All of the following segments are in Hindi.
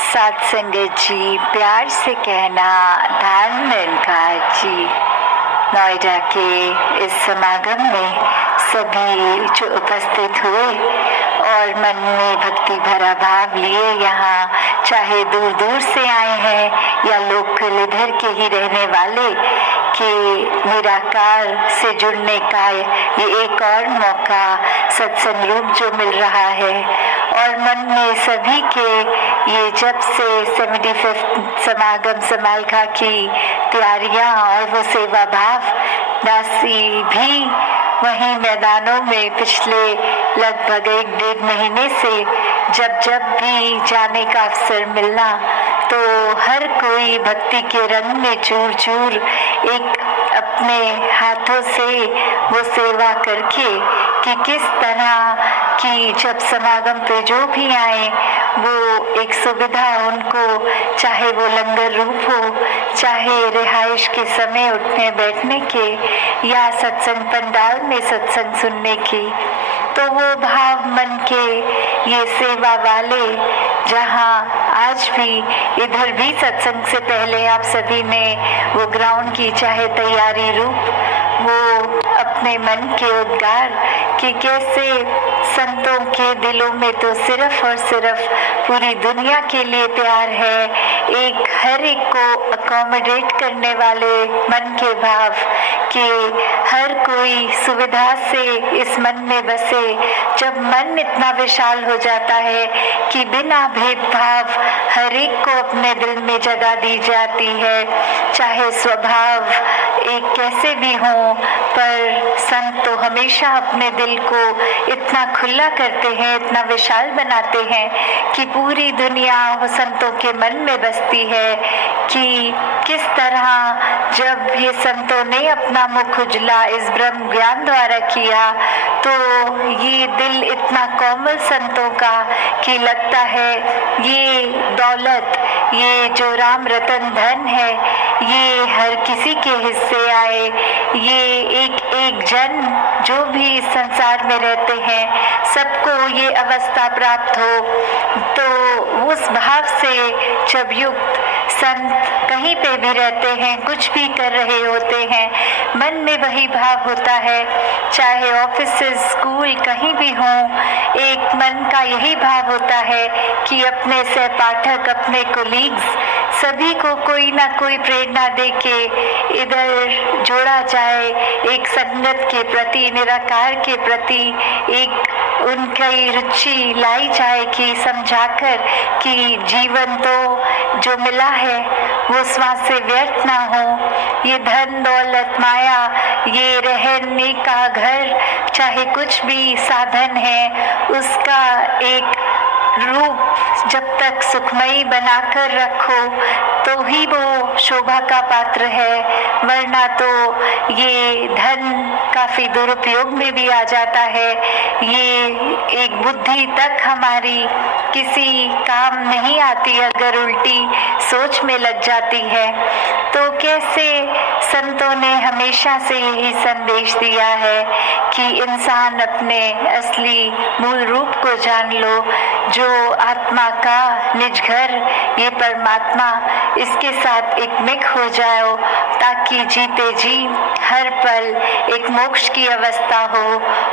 साथ संगत जी, प्यार से कहना धारण निरंकार जी। नोएडा के इस समागम में सभी जो उपस्थित हुए और मन में भक्ति भरा भाव लिए यहाँ, चाहे दूर दूर से आए हैं या लोकल इधर के ही रहने वाले, कि निराकार से जुड़ने का ये एक और मौका सत्संग रूप जो मिल रहा है। और मन में सभी के ये जब से 75 समागम समालखा की तैयारियां और वो सेवा भाव दासी भी वहीं मैदानों में पिछले लगभग 1-1.5 महीने से जब भी जाने का अवसर मिलना, तो हर कोई भक्ति के रंग में चूर चूर एक अपने हाथों से वो सेवा करके कि किस तरह की जब समागम पे जो भी आए वो एक सुविधा उनको, चाहे वो लंगर रूप हो, चाहे रिहाइश के समय उठने बैठने के या सत्संग पंडाल में सत्संग सुनने की, तो वो भाव मन के ये सेवा वाले जहाँ आज भी इधर भी सत्संग से पहले आप सभी ने वो ग्राउंड की चाहे तैयारी रूप वो अपने मन के उद्गार कि कैसे संतों के दिलों में तो सिर्फ और सिर्फ पूरी दुनिया के लिए प्यार है, एक हर एक को अकोमोडेट करने वाले मन के भाव कि हर कोई सुविधा से इस मन में बसे। जब मन इतना विशाल हो जाता है कि बिना भेदभाव हर एक को अपने दिल में जगह दी जाती है, चाहे स्वभाव एक कैसे भी हो, पर संत तो हमेशा अपने दिल को इतना खुला करते हैं, इतना विशाल बनाते हैं कि पूरी दुनिया वो संतों के मन में बसती है। कि किस तरह जब ये संतों ने अपना मुख उजला इस ब्रह्म ज्ञान द्वारा किया, तो ये दिल इतना कोमल संतों का कि लगता है ये दौलत, ये जो राम रतन धन है, ये हर किसी के हिस्से आए, ये एक एक जन जो भी इस संसार में रहते हैं सबको ये अवस्था प्राप्त हो। तो उस भाव से जब युक्त संत कहीं पे भी रहते हैं, कुछ भी कर रहे होते हैं, मन में वही भाव होता है, चाहे ऑफिस स्कूल कहीं भी हो, एक मन का यही भाव होता है कि अपने सहपाठक अपने कोलीग्स सभी को कोई ना कोई प्रेरणा दे के इधर जोड़ा जाए, एक संगत के प्रति निराकार के प्रति एक उनकी रुचि लाई जाए कि समझाकर कि जीवन तो जो मिला है वो श्वास से व्यर्थ ना हो। ये धन दौलत माया, ये रहने का घर, चाहे कुछ भी साधन है, उसका एक रूप जब तक सुखमयी बनाकर रखो तो ही वो शोभा का पात्र है, वरना तो ये धन काफी दुरुपयोग में भी आ जाता है। ये एक बुद्धि तक हमारी किसी काम नहीं आती अगर उल्टी सोच में लग जाती है। तो कैसे संतों ने हमेशा से यही संदेश दिया है कि इंसान अपने असली मूल रूप को जान लो, जो आत्मा का निज घर ये परमात्मा, इसके साथ एक मिक हो जाओ ताकि जीते जी हर पल एक मोक्ष की अवस्था हो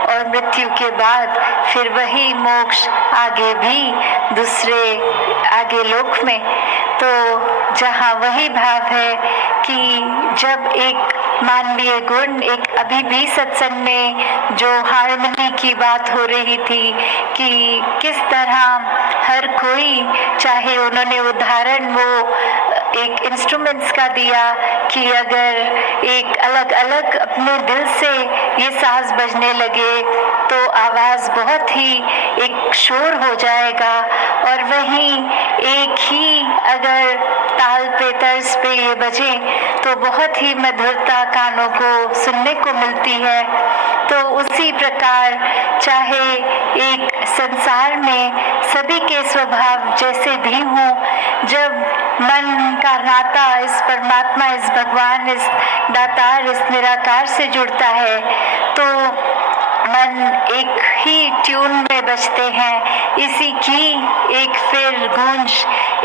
और मृत्यु के बाद फिर वही मोक्ष आगे भी दूसरे आगे लोक में। तो जहाँ वही भाव है कि जब एक मानवीय गुण, एक अभी भी सत्संग में जो हार्मनी की बात हो रही थी कि किस तरह हर कोई, चाहे उन्होंने उदाहरण वो एक इंस्ट्रूमेंट्स का दिया कि अगर एक अलग अलग अपने दिल से ये साज बजने लगे तो आवाज बहुत ही एक शोर हो जाएगा, और वहीं एक ही अगर ताल पे तर्ज पे ये बजे तो बहुत ही मधुरता कानों को सुनने को मिलती है। तो उसी प्रकार चाहे एक संसार में सभी के स्वभाव जैसे भी हों, जब मन का नाता इस परमात्मा, इस भगवान, इस दातार, इस निराकार से जुड़ता है तो मन एक ही ट्यून में बजते हैं। इसी की एक फिर गूंज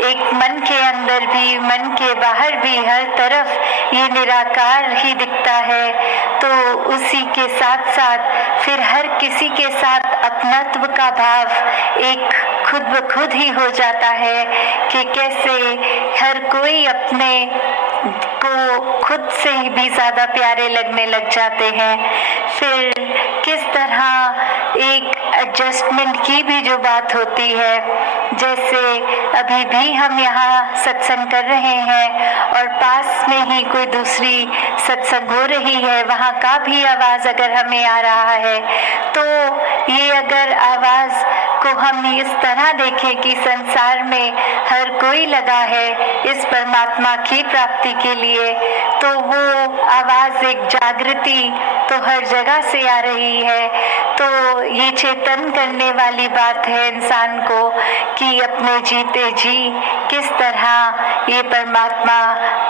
एक मन के अंदर भी, मन के बाहर भी, हर तरफ ये निराकार ही दिखता है। तो उसी के साथ साथ फिर हर किसी के साथ अपनत्व का भाव एक खुद ब खुद ही हो जाता है कि कैसे हर कोई अपने को खुद से ही भी ज़्यादा प्यारे लगने लग जाते हैं। फिर किस तरह एक एडजस्टमेंट की भी जो बात होती है, जैसे अभी भी हम यहाँ सत्संग कर रहे हैं और पास में ही कोई दूसरी सत्संग हो रही है, वहाँ का भी आवाज़ अगर हमें आ रहा है तो ये अगर आवाज़ को हम इस तरह देखें कि संसार में हर कोई लगा है इस परमात्मा की प्राप्ति के लिए, तो वो आवाज़ एक जागृति तो हर जगह से आ रही है। तो ये चेतन करने वाली बात है इंसान को कि अपने जीते जी किस तरह ये परमात्मा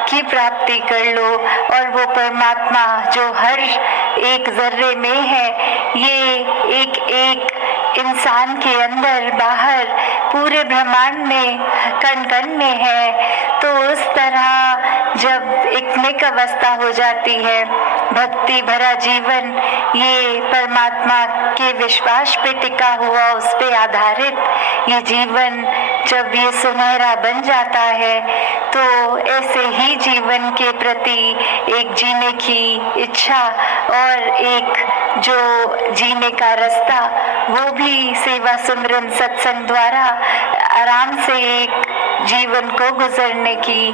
की प्राप्ति कर लो। और वो परमात्मा जो हर एक जर्रे में है, ये एक एक इंसान के अंदर बाहर पूरे ब्रह्मांड में कण कण में है। तो उस तरह जब एक अवस्था हो जाती है, भक्ति भरा जीवन ये परमात्मा के विश्वास पे टिका हुआ, उस पे आधारित ये जीवन जब ये सुनहरा बन जाता है, तो ऐसे ही जीवन के प्रति एक जीने की इच्छा और एक जो जीने का रास्ता, वो भी सेवा सिमरन सत्संग द्वारा आराम से एक जीवन को गुजरने की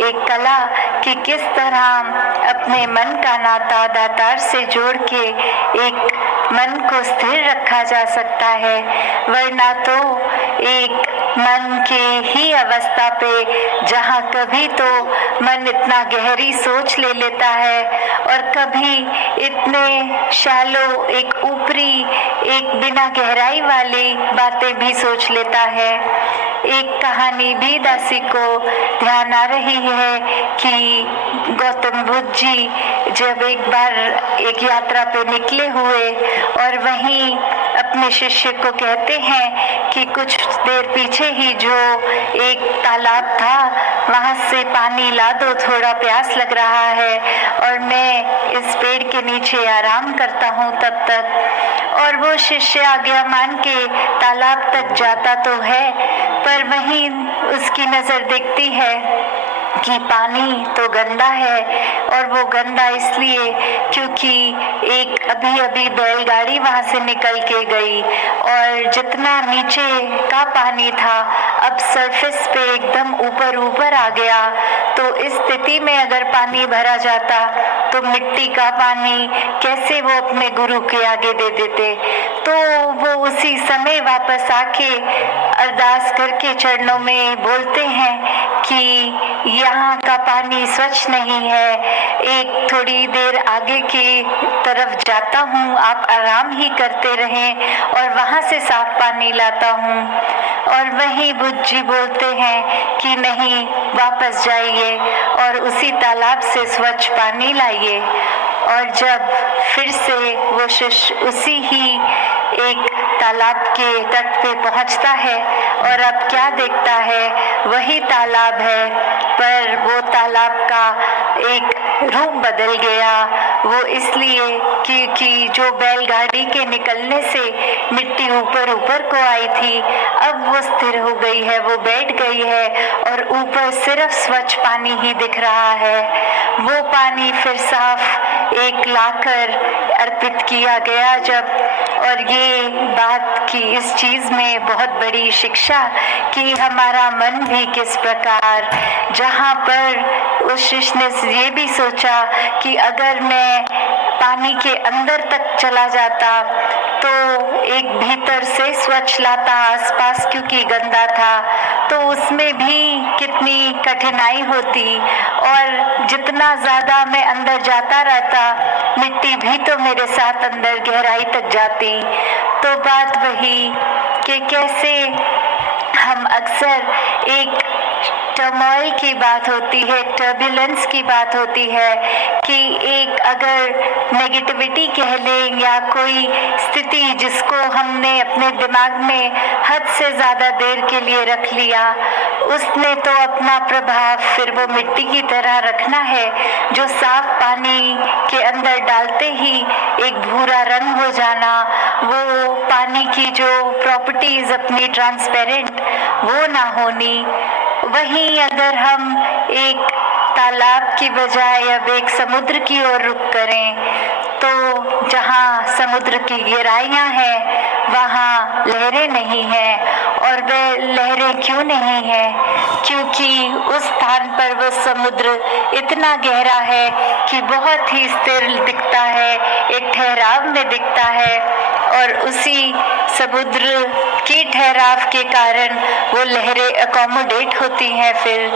एक कला कि किस तरह अपने मन का नाता दातार से जोड़ के एक मन को स्थिर रखा जा सकता है। वरना तो एक मन के ही अवस्था पे जहाँ कभी तो मन इतना गहरी सोच ले लेता है और कभी इतने शैलो एक ऊपरी एक बिना गहराई वाली बातें भी सोच लेता है। एक कहानी भी दासी को ध्यान आ रही है कि गौतम बुद्ध जी जब एक बार एक यात्रा पे निकले हुए और वहीं अपने शिष्य को कहते हैं कि कुछ देर पीछे ही जो एक तालाब था वहां से पानी ला दो, थोड़ा प्यास लग रहा है और मैं इस पेड़ के नीचे आराम करता हूँ तब तक। और वो शिष्य आज्ञा मान के तालाब तक जाता तो है, पर वहीं उसकी नजर देखती है कि पानी तो गंदा है। और वो गंदा इसलिए क्योंकि एक अभी अभी बैलगाड़ी वहां से निकल के गई और जितना नीचे का पानी था अब सरफेस पे एकदम ऊपर ऊपर आ गया। तो इस स्थिति में अगर पानी भरा जाता तो मिट्टी का पानी कैसे वो अपने गुरु के आगे दे देते। तो वो उसी समय वापस आके अरदास करके चरणों में बोलते हैं कि यहाँ का पानी स्वच्छ नहीं है, एक थोड़ी देर आगे की तरफ जाता हूँ, आप आराम ही करते रहें और वहाँ से साफ पानी लाता हूँ। और वहीं बुद्ध जी बोलते हैं कि नहीं, वापस जाइए और उसी तालाब से स्वच्छ पानी लाइए। और जब फिर से वो शिष्य उसी ही एक तालाब के तट पे पहुंचता है और अब क्या देखता है, वही तालाब है, पर वो तालाब का एक रूप बदल गया। वो इसलिए क्योंकि जो बैलगाड़ी के निकलने से मिट्टी ऊपर ऊपर को आई थी, अब वो स्थिर हो गई है, वो बैठ गई है और ऊपर सिर्फ स्वच्छ पानी ही दिख रहा है। वो पानी फिर साफ एक लाकर अर्पित किया गया जब। और ये बात की इस चीज में बहुत बड़ी शिक्षा कि हमारा मन भी किस प्रकार, जहाँ पर उस शिष्य ने ये भी सोचा कि अगर मैं पानी के अंदर तक चला जाता तो एक भीतर से स्वच्छ लाता आसपास क्योंकि गंदा था, तो उसमें भी कितनी कठिनाई होती और जितना ज़्यादा मैं अंदर जाता रहता मिट्टी भी तो मेरे साथ अंदर गहराई तक जाती। तो बात वही कि कैसे हम अक्सर एक टर्मोइल की बात होती है, टर्बुलेंस की बात होती है कि एक अगर नेगेटिविटी कह लें या कोई स्थिति जिसको हमने अपने दिमाग में हद से ज़्यादा देर के लिए रख लिया, उसने तो अपना प्रभाव फिर वो मिट्टी की तरह रखना है जो साफ पानी के अंदर डालते ही एक भूरा रंग हो जाना, वो पानी की जो प्रॉपर्टीज अपनी ट्रांसपेरेंट वो ना होनी। वहीं अगर हम एक तालाब की बजाय अब एक समुद्र की ओर रुख करें तो जहाँ समुद्र की गहराइयाँ हैं वहाँ लहरें नहीं हैं। और वे लहरें क्यों नहीं हैं? क्योंकि उस स्थान पर वो समुद्र इतना गहरा है कि बहुत ही स्थिर दिखता है, एक ठहराव में दिखता है, और उसी समुद्र के ठहराव के कारण वो लहरें अकोमोडेट होती हैं फिर।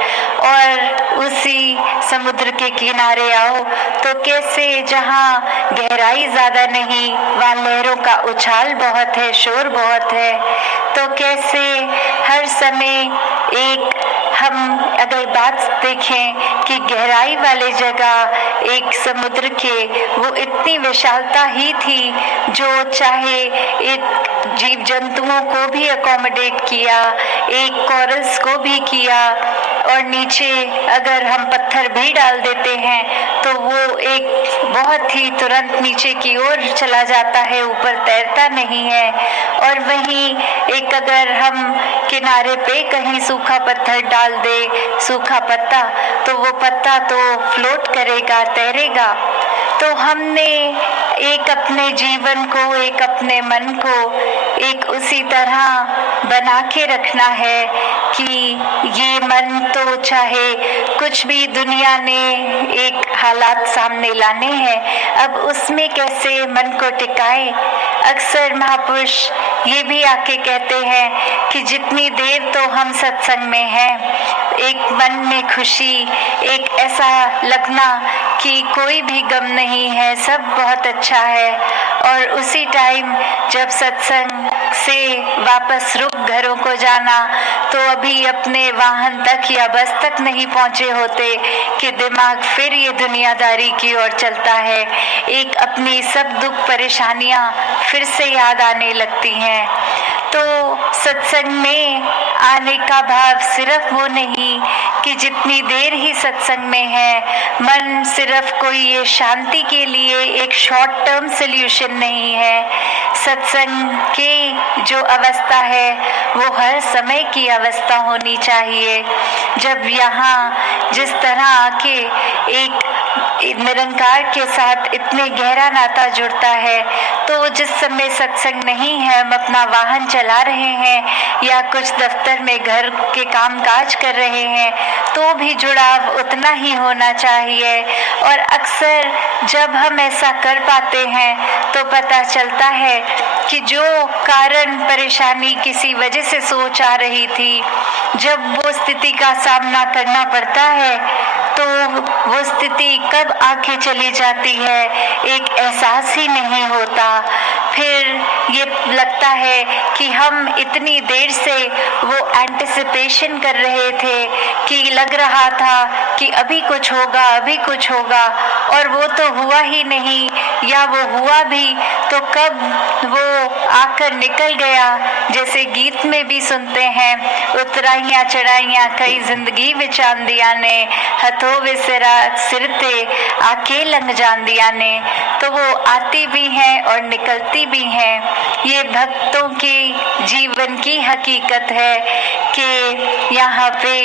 और उसी समुद्र के किनारे आओ तो कैसे जहाँ गहराई ज़्यादा नहीं वहाँ लहरों का उछाल बहुत है, शोर बहुत है। तो कैसे हर समय एक हम अगर बात देखें कि गहराई वाले जगह एक समुद्र के वो इतनी विशालता ही थी जो चाहे एक जीव जंतुओं को भी अकोमोडेट किया, एक कोरल्स को भी किया, और नीचे अगर हम पत्थर भी डाल देते हैं तो वो एक बहुत ही तुरंत नीचे की ओर चला जाता है, ऊपर तैरता नहीं है। और वहीं एक अगर हम किनारे पे कहीं सूखा पत्थर डाल दे, सूखा पत्ता, तो वो पत्ता तो फ्लोट करेगा, तैरेगा। तो हमने एक अपने जीवन को, एक अपने मन को एक उसी तरह बना के रखना है कि ये मन तो चाहे कुछ भी दुनिया ने एक हालात सामने लाने हैं, अब उसमें कैसे मन को टिकाए। अक्सर महापुरुष ये भी आके कहते हैं कि जितनी देर तो हम सत्संग में हैं, एक मन में खुशी, एक ऐसा लगना कि कोई भी गम नहीं है, सब बहुत अच्छा है। और उसी टाइम जब सत्संग से वापस रुक घरों को जाना तो अभी अपने वाहन तक या बस तक नहीं पहुंचे होते कि दिमाग फिर ये दुनियादारी की ओर चलता है। एक अपनी सब दुख परेशानियां फिर से याद आने लगती हैं। तो सत्संग में आने का भाव सिर्फ वो नहीं कि जितनी देर ही सत्संग में है, मन सिर्फ कोई ये शांति के लिए एक शॉर्ट टर्म सल्यूशन नहीं है। सत्संग की जो अवस्था है वो हर समय की अवस्था होनी चाहिए। जब यहाँ जिस तरह आके एक निरंकार के साथ इतने गहरा नाता जुड़ता है, तो जिस समय सत्संग नहीं है, हम अपना वाहन चला रहे हैं या कुछ दफ्तर में घर के काम काज कर रहे हैं, तो भी जुड़ाव उतना ही होना चाहिए। और अक्सर जब हम ऐसा कर पाते हैं तो पता चलता है कि जो कारण परेशानी किसी वजह से सोच आ रही थी, जब वो स्थिति का सामना करना पड़ता है तो वो स्थिति कब आके चली जाती है एक एहसास ही नहीं होता। फिर ये लगता है कि हम इतनी देर से वो एंटिसिपेशन कर रहे थे कि लग रहा था कि अभी कुछ होगा, अभी कुछ होगा, और वो तो हुआ ही नहीं, या वो हुआ भी तो कब वो आकर निकल गया। जैसे गीत में भी सुनते हैं, उतराइयाँ चढ़ाइयाँ कई जिंदगी विच आंदिया ने, हथों वे सिर ते आके लंघ जांदिया ने। तो वो आती भी हैं और निकलती भी हैं। ये भक्तों की जीवन की हकीकत है कि यहाँ पे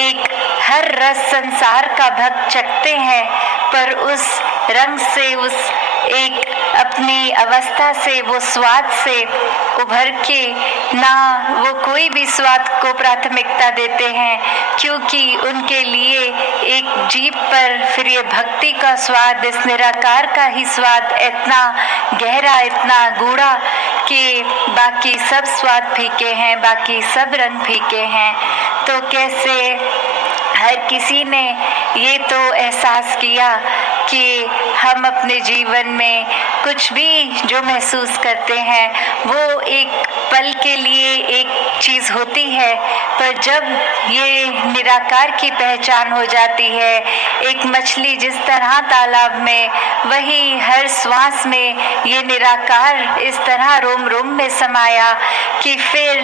एक हर रस संसार का भक्त चखते हैं, पर उस रंग से, उस एक अपनी अवस्था से, वो स्वाद से उभर के ना वो कोई भी स्वाद को प्राथमिकता देते हैं, क्योंकि उनके लिए एक जीभ पर फिर ये भक्ति का स्वाद, इस निराकार का ही स्वाद इतना गहरा, इतना गूढ़ा कि बाकी सब स्वाद फीके हैं, बाकी सब रंग फीके हैं। तो कैसे हर किसी ने ये तो एहसास किया कि हम अपने जीवन में कुछ भी जो महसूस करते हैं वो एक पल के लिए एक चीज़ होती है, पर जब ये निराकार की पहचान हो जाती है, एक मछली जिस तरह तालाब में, वही हर श्वास में ये निराकार इस तरह रोम रोम में समाया कि फिर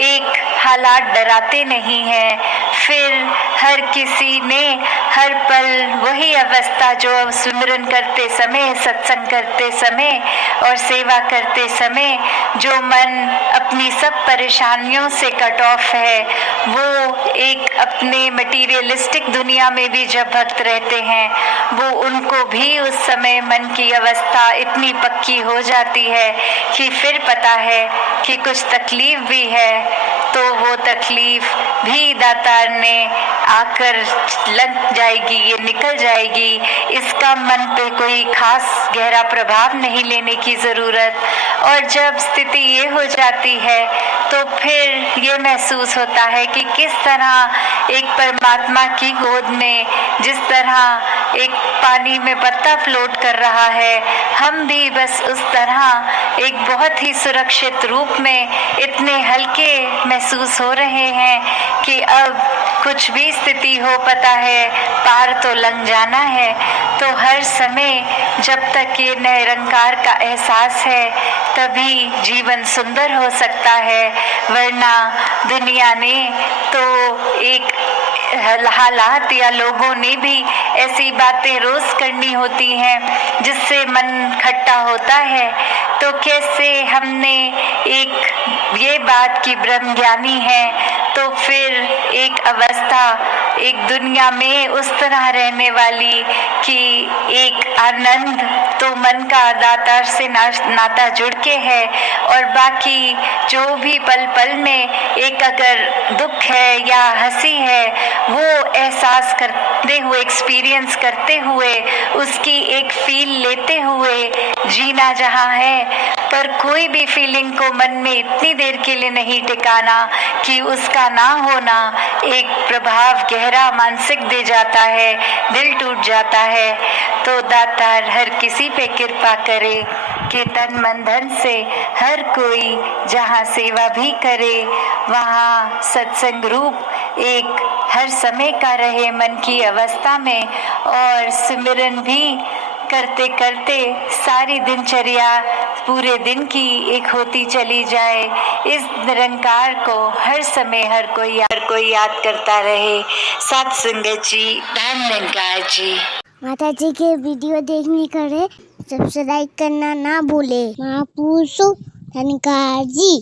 एक हालात डराते नहीं हैं। फिर हर किसी ने हर पल वही अवस्था जो सुमिरन करते समय, सत्संग करते समय और सेवा करते समय जो मन अपनी सब परेशानियों से कट ऑफ है, वो एक अपने मटीरियलिस्टिक दुनिया में भी जब भक्त रहते हैं, वो उनको भी उस समय मन की अवस्था इतनी पक्की हो जाती है कि फिर पता है कि कुछ तकलीफ भी है तो वो तकलीफ भी दातार ने आकर लग जाएगी, ये निकल जाएगी। इसका मन पे कोई खास गहरा प्रभाव नहीं लेने की ज़रूरत। और जब स्थिति ये हो जाती है तो फिर ये महसूस होता है कि किस तरह एक परमात्मा की गोद में जिस तरह एक पानी में पत्ता फ्लोट कर रहा है, हम भी बस उस तरह एक बहुत ही सुरक्षित रूप में इतने हल्के महसूस हो रहे हैं कि अब कुछ भी स्थिति हो, पता है पार तो लंघ जाना है। तो हर समय जब तक ये निरंकार का एहसास है तभी जीवन सुंदर हो सकता है, वरना दुनिया ने तो एक हालात या लोगों ने भी ऐसी बातें रोज करनी होती हैं जिससे मन खट्टा होता है। तो कैसे हमने एक ये बात की ब्रह्म ज्ञानी है तो फिर एक अवस्था एक दुनिया में उस तरह रहने वाली कि एक आनंद तो मन का दातार से नाता जुड़ के है, और बाकी जो भी पल पल में एक अगर दुख है या हंसी है वो एहसास करते हुए, एक्सपीरियंस करते हुए, उसकी एक फील लेते हुए जीना जहाँ है। पर कोई भी फीलिंग को मन में इतनी देर के लिए नहीं टिकाना कि उसका ना होना एक प्रभाव गहरा मानसिक दे जाता है, दिल टूट जाता है। तो दातार हर किसी पे कृपा करे कि तन मन धन से हर कोई जहाँ सेवा भी करे वहाँ सत्संग रूप एक हर समय का रहे मन की अवस्था में, और सिमरन भी करते करते सारी दिनचर्या पूरे दिन की एक होती चली जाए। इस निरंकार को हर समय हर कोई याद करता रहे। सत संगत जी, धन निरंकार जी। माता जी के वीडियो देखने करे सब्सक्राइब करना ना भूले। महापुरुषों धनकार जी।